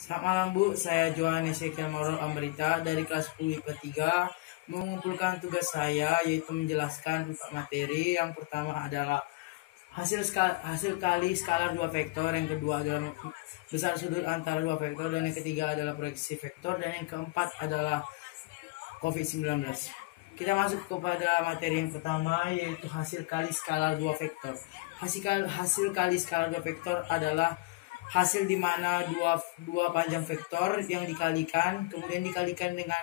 Selamat malam Bu, saya Johannes Ezekiel Mauro Amrita dari kelas 10 IPA 3 mengumpulkan tugas saya yaitu menjelaskan 4 materi. Yang pertama adalah hasil kali skala 2 vektor, yang kedua adalah besar sudut antara 2 vektor, dan yang ketiga adalah proyeksi vektor, dan yang keempat adalah COVID-19. Kita masuk kepada materi yang pertama yaitu hasil kali skala 2 vektor. Hasil kali skala 2 vektor adalah hasil di mana dua panjang vektor yang dikalikan kemudian dikalikan dengan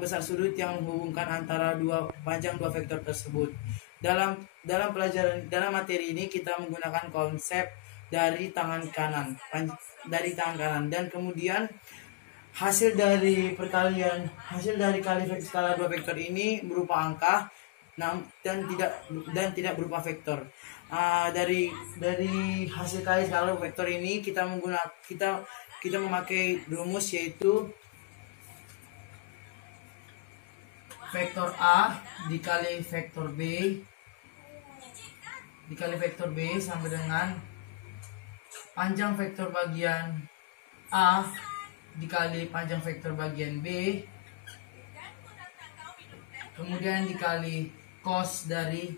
besar sudut yang menghubungkan antara panjang dua vektor tersebut. Dalam materi ini kita menggunakan konsep dari tangan kanan dan kemudian hasil dari kali skala dua vektor ini berupa angka dan tidak berupa vektor. Dari hasil kali skala vektor ini kita memakai rumus yaitu vektor A dikali vektor B sama dengan panjang vektor bagian A dikali panjang vektor bagian B, kemudian dikali cos dari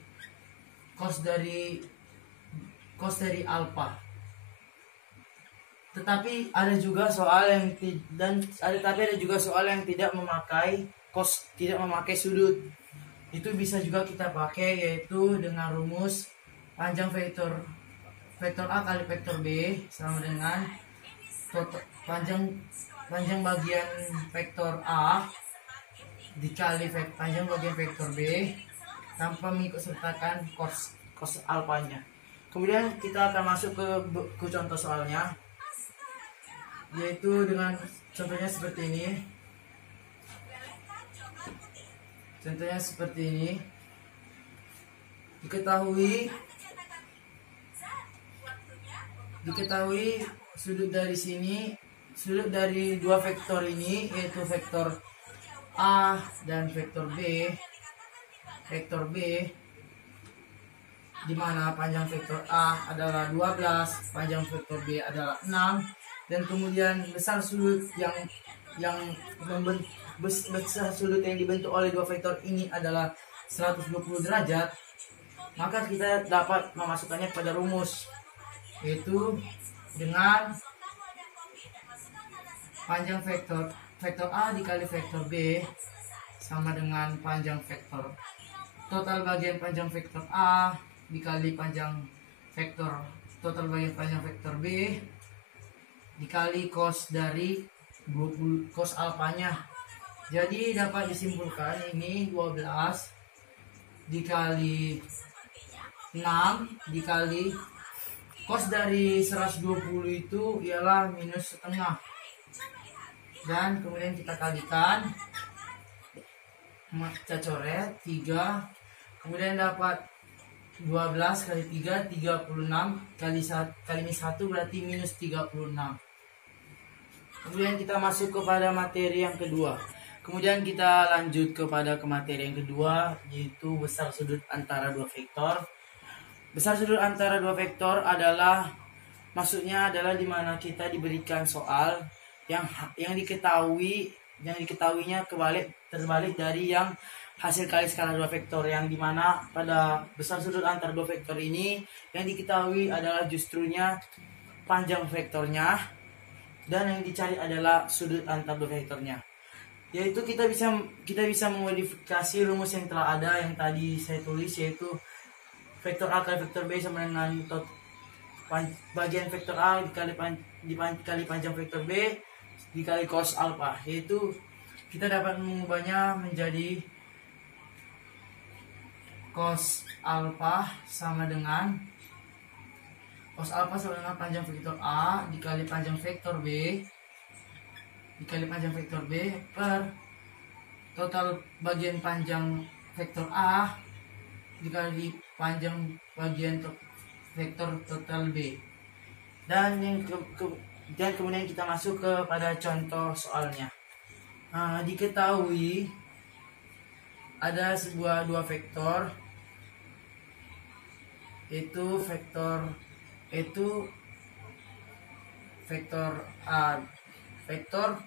alfa. Tetapi ada juga soal yang tidak memakai cos, tidak memakai sudut. Itu bisa juga kita pakai yaitu dengan rumus panjang vektor A kali vektor B sama dengan panjang bagian vektor A dikali panjang bagian vektor B tanpa mengikut sertakan cos alfanya. Kemudian kita akan masuk ke contoh soalnya, yaitu dengan contohnya seperti ini. Diketahui sudut dari dua vektor ini yaitu vektor A dan vektor B, di mana panjang vektor A adalah 12, panjang vektor B adalah 6, dan kemudian besar sudut yang dibentuk oleh dua vektor ini adalah 120 derajat, maka kita dapat memasukkannya pada rumus, yaitu dengan panjang vektor A dikali vektor B sama dengan panjang vektor total bagian panjang vektor A dikali panjang vektor total bagian panjang vektor B dikali cos dari 20 cos alfanya. Jadi dapat disimpulkan ini 12 dikali 6 dikali cos dari 120 itu ialah minus setengah, dan kemudian kita kalikan, kita coret 3, kemudian dapat 12 kali 3 36 kali minus 1 berarti minus 36. Kemudian kita masuk kepada materi yang kedua. Kemudian kita lanjut kepada materi yang kedua, yaitu besar sudut antara dua vektor. Besar sudut antara dua vektor maksudnya adalah di mana kita diberikan soal yang diketahuinya terbalik dari yang hasil kali skala dua vektor, yang dimana pada besar sudut antara dua vektor ini yang diketahui adalah justrunya panjang vektornya, dan yang dicari adalah sudut antara dua vektornya. Yaitu kita bisa memodifikasi rumus yang telah ada yang tadi saya tulis, yaitu vektor A kali vektor B sama dengan bagian vektor A dikali panjang vektor B dikali cos alfa, yaitu kita dapat mengubahnya menjadi cos alfa sama dengan panjang vektor A dikali panjang vektor B per total bagian panjang vektor A dikali panjang bagian vektor total B. Dan kemudian kita masuk kepada contoh soalnya. Diketahui ada dua vektor, yaitu vektor A, vektor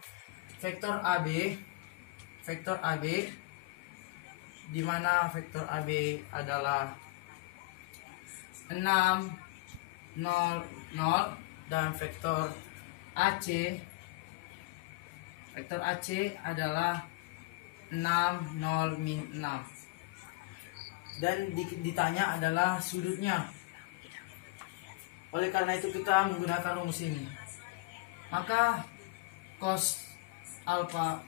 AB di mana vektor AB adalah 6 0 0 dan vektor AC adalah 6 0 min 6 dan ditanya adalah sudutnya. Oleh karena itu kita menggunakan rumus ini. Maka cos alfa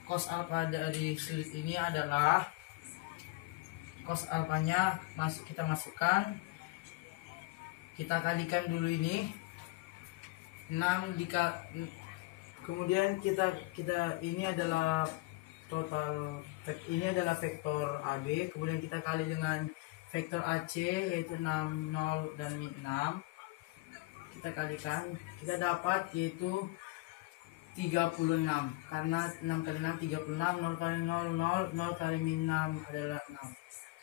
dari sudut ini adalah cos alfanya kita masukkan, kita kalikan dulu ini 6 kemudian kita ini adalah total, ini adalah vektor AB, kemudian kita kali dengan vektor AC yaitu 6 0 dan min 6, kita kalikan, kita dapat yaitu 36, karena 6 kali 6 36, 0 kali 0 0, 0 kali min 6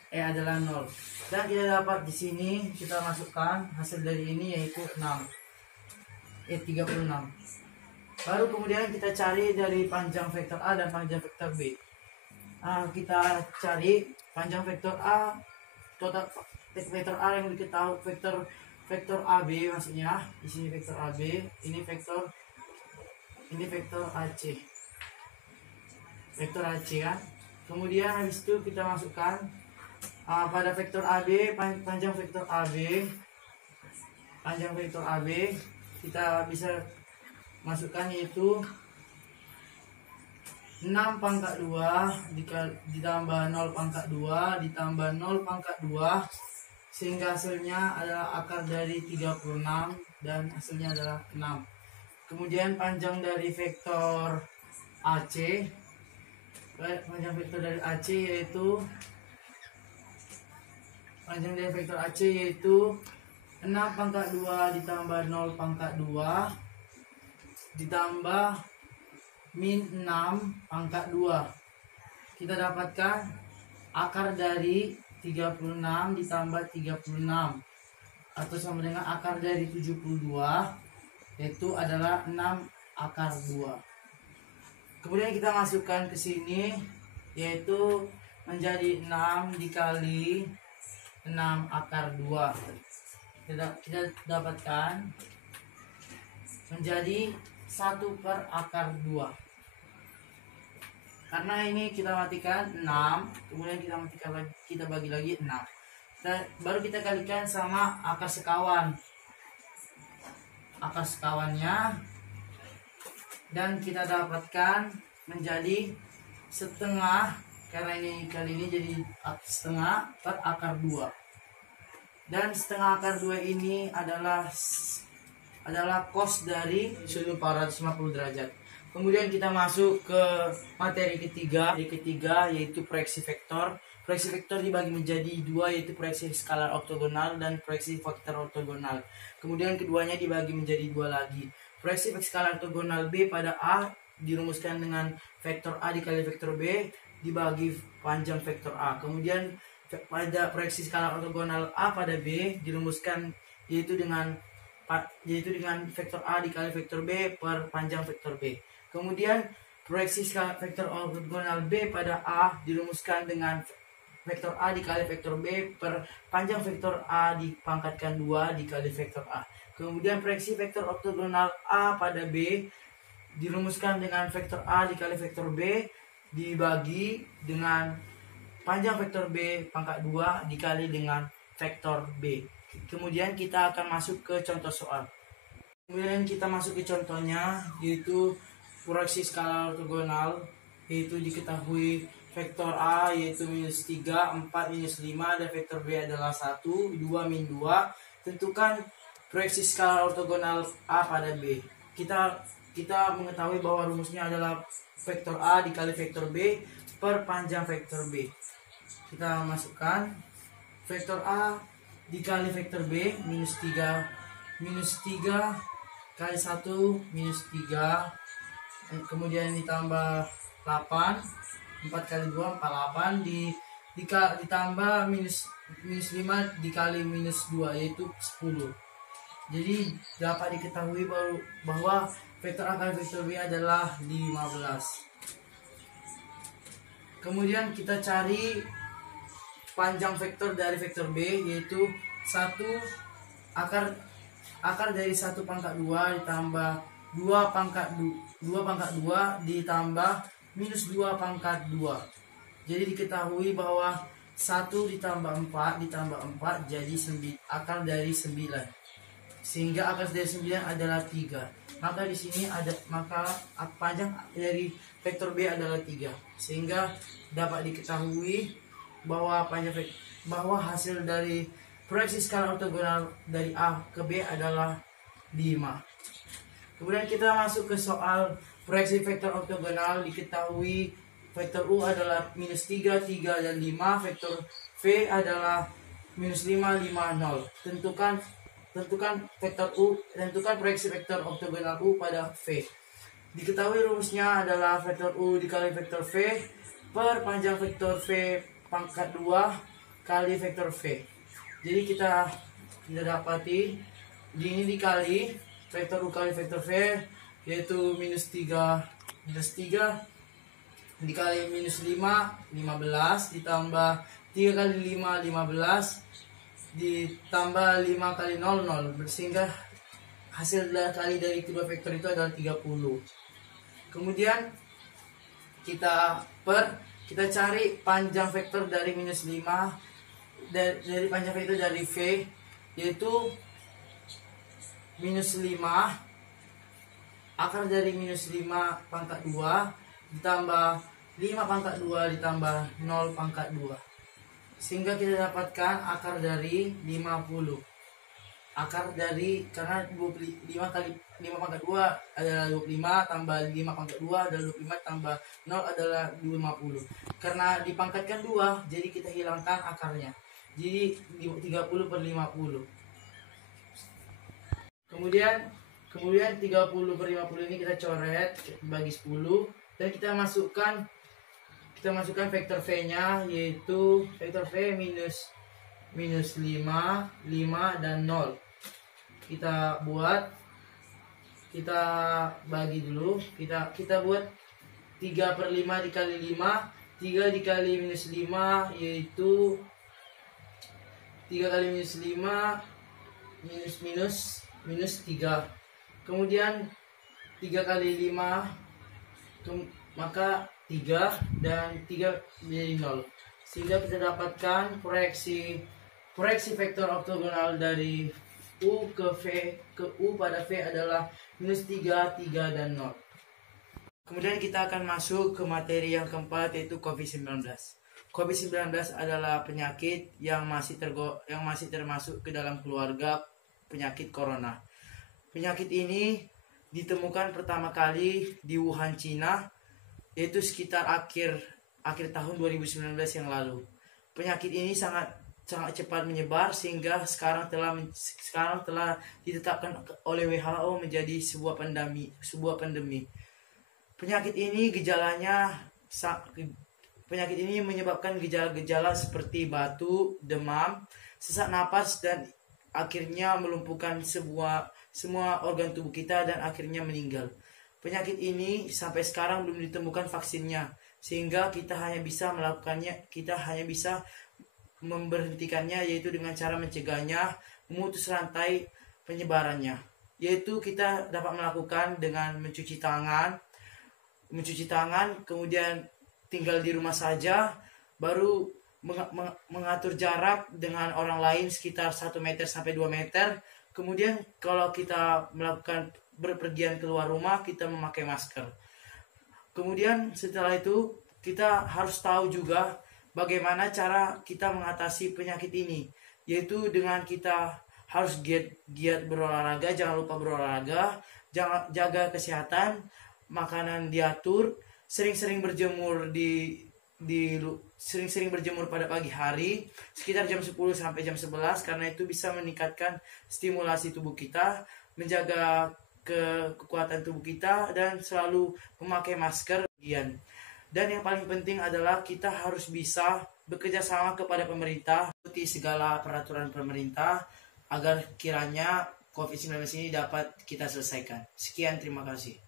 adalah 0. Dan kita dapat di sini kita masukkan hasil dari ini yaitu 36. Baru kemudian kita cari dari panjang vektor A dan panjang vektor B. Kita cari panjang vektor A, total vektor A yang diketahui, vektor AB maksudnya. Di sini vektor AB, ini vektor AC. Vektor AC kan. Kemudian habis itu kita masukkan pada vektor AB, panjang vektor AB kita bisa masukkan yaitu 6 pangkat 2 ditambah 0 pangkat 2 ditambah 0 pangkat 2 sehingga hasilnya adalah akar dari 36 dan hasilnya adalah 6. Kemudian panjang dari vektor AC, yaitu 6 pangkat 2 ditambah 0 pangkat 2 ditambah min 6 pangkat 2. Kita dapatkan akar dari 36 ditambah 36 atau sama dengan akar dari 72, yaitu adalah 6 akar 2. Kemudian kita masukkan ke sini yaitu menjadi 6 dikali 6 akar 2. Kita dapatkan menjadi 1 per akar 2. Karena ini kita matikan 6, kemudian kita bagi lagi 6. Baru kita kalikan sama akar sekawan. Akar sekawannya dan kita dapatkan menjadi setengah, karena ini kali ini jadi setengah per akar 2. Dan setengah akar 2 ini adalah cos dari sudut 450 derajat. Kemudian kita masuk ke materi ketiga. Yaitu proyeksi vektor. Proyeksi vektor dibagi menjadi 2, yaitu proyeksi skalar ortogonal dan proyeksi vektor ortogonal. Kemudian keduanya dibagi menjadi 2 lagi. Proyeksi skalar ortogonal B pada A dirumuskan dengan vektor A dikali vektor B dibagi panjang vektor A. Kemudian pada proyeksi skalar ortogonal A pada B dirumuskan yaitu dengan vektor A dikali vektor B per panjang vektor B. Kemudian proyeksi skalar vektor ortogonal B pada A dirumuskan dengan vektor A dikali vektor B per panjang vektor A dipangkatkan 2 dikali vektor A. Kemudian proyeksi vektor ortogonal A pada B dirumuskan dengan vektor A dikali vektor B dibagi dengan panjang vektor B pangkat 2 dikali dengan vektor B. Kemudian kita akan masuk ke contoh soal. Kemudian kita masuk ke contohnya, yaitu proyeksi skala ortogonal, yaitu diketahui vektor A yaitu minus 3, 4, minus 5, dan vektor B adalah 1, 2, min 2. Tentukan proyeksi skala ortogonal A pada B. Kita mengetahui bahwa rumusnya adalah vektor A dikali vektor B per panjang vektor B. Kita masukkan vektor A dikali vektor B minus 3 kali 1 minus 3, kemudian ditambah 8, 4 kali 2 48 ditambah minus 5 dikali minus 2 yaitu 10. Jadi dapat diketahui bahwa Vektor A kali vektor B adalah 15. Kemudian kita cari panjang vektor dari vektor B, yaitu 1 akar dari 1 pangkat 2 ditambah 2 pangkat 2 ditambah minus 2 pangkat 2. Jadi diketahui bahwa 1 ditambah 4 ditambah 4 jadi akar dari 9. Sehingga akar dari 9 adalah 3. Maka di sini maka panjang dari vektor B adalah 3. Sehingga dapat diketahui bahwa hasil dari proyeksi skala ortogonal dari A ke B adalah 5. Kemudian kita masuk ke soal proyeksi vektor ortogonal. Diketahui vektor U adalah minus 3, 3, dan 5. Vektor V adalah minus 5, 5, 0. Tentukan proyeksi vektor ortogonal U pada V. Diketahui rumusnya adalah vektor U dikali vektor V per panjang vektor V pangkat 2 kali vektor V. Jadi kita dapati ini dikali vektor U kali vektor V, yaitu minus 3 dikali minus 5, 15, ditambah 3 kali 5, 15, ditambah 5 kali 0, 0. Sehingga hasil kali dari kedua vektor itu adalah 30. Kemudian kita cari panjang vektor dari minus 5, dari panjang vektor dari V, yaitu minus 5 akar dari minus 5 pangkat 2 ditambah 5 pangkat 2 ditambah 0 pangkat 2. Sehingga kita dapatkan akar dari 50. Akar dari, karena 5 kali 5 pangkat 2 adalah 25, tambah 5 pangkat 2 adalah 25, tambah 0 adalah 50. Karena dipangkatkan 2, jadi kita hilangkan akarnya. Jadi 30 per 50. Kemudian 30 per 50 ini kita coret bagi 10, dan kita masukkan vektor V-nya, yaitu vektor V minus 5, 5, dan 0. Kita bagi dulu. Kita buat 3 per 5 dikali 5. 3 dikali minus 5 yaitu 3 kali minus 5 minus 3. Kemudian 3 kali 5 maka 3, dan 3 menjadi 0. Sehingga kita dapatkan proyeksi vektor ortogonal dari U ke U pada V adalah minus 3, 3, dan 0. Kemudian kita akan masuk ke materi yang keempat, yaitu COVID-19. COVID-19 adalah penyakit yang masih termasuk ke dalam keluarga penyakit corona. Penyakit ini ditemukan pertama kali di Wuhan, Cina, yaitu sekitar akhir tahun 2019 yang lalu. Penyakit ini sangat cepat menyebar sehingga sekarang telah ditetapkan oleh WHO menjadi sebuah pandemi. Penyakit ini menyebabkan gejala-gejala seperti batuk, demam, sesak napas, dan akhirnya melumpuhkan semua organ tubuh kita dan akhirnya meninggal. Penyakit ini sampai sekarang belum ditemukan vaksinnya, sehingga kita hanya bisa memberhentikannya, yaitu dengan cara mencegahnya, memutus rantai penyebarannya, yaitu kita dapat melakukan dengan mencuci tangan, kemudian tinggal di rumah saja, baru mengatur jarak dengan orang lain sekitar 1 meter sampai 2 meter. Kemudian kalau kita melakukan berpergian keluar rumah, kita memakai masker. Kemudian setelah itu kita harus tahu juga bagaimana cara kita mengatasi penyakit ini, yaitu dengan kita harus giat berolahraga, jangan lupa berolahraga, jaga kesehatan, makanan diatur, sering-sering berjemur sering-sering berjemur pada pagi hari sekitar jam 10 sampai jam 11, karena itu bisa meningkatkan stimulasi tubuh kita, menjaga kekuatan tubuh kita, dan selalu memakai masker. Dan yang paling penting adalah kita harus bisa bekerja sama kepada pemerintah, ikuti segala peraturan pemerintah agar kiranya COVID-19 ini dapat kita selesaikan. Sekian, terima kasih.